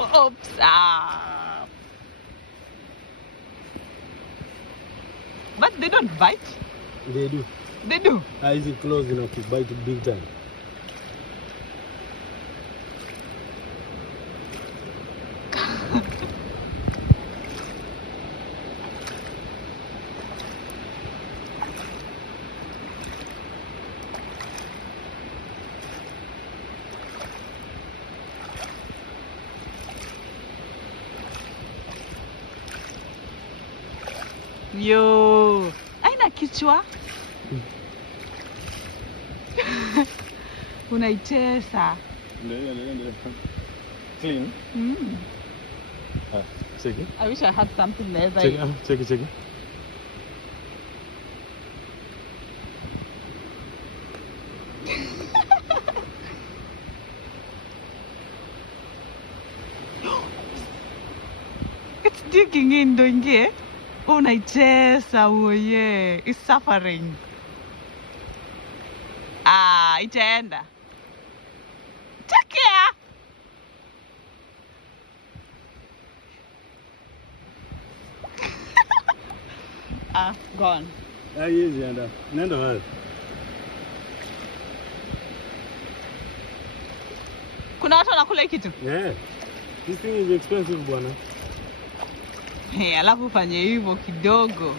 Oops. Ah. But they don't bite. They do. They do. Is it close enough to bite it big time? Yo, aina kichwa. Unaitesa. Ndio. Clean. Check it. I wish I had something there. Check it. It's digging in, doing it. Unaitesa uye. It's suffering. Itaenda. Take care. Gone. Yes, enda. Nenda wapi? Kuna watu wanakula hiki kitu? Yeah. This thing is expensive bwana. Alafu fanye hivyo kidogo.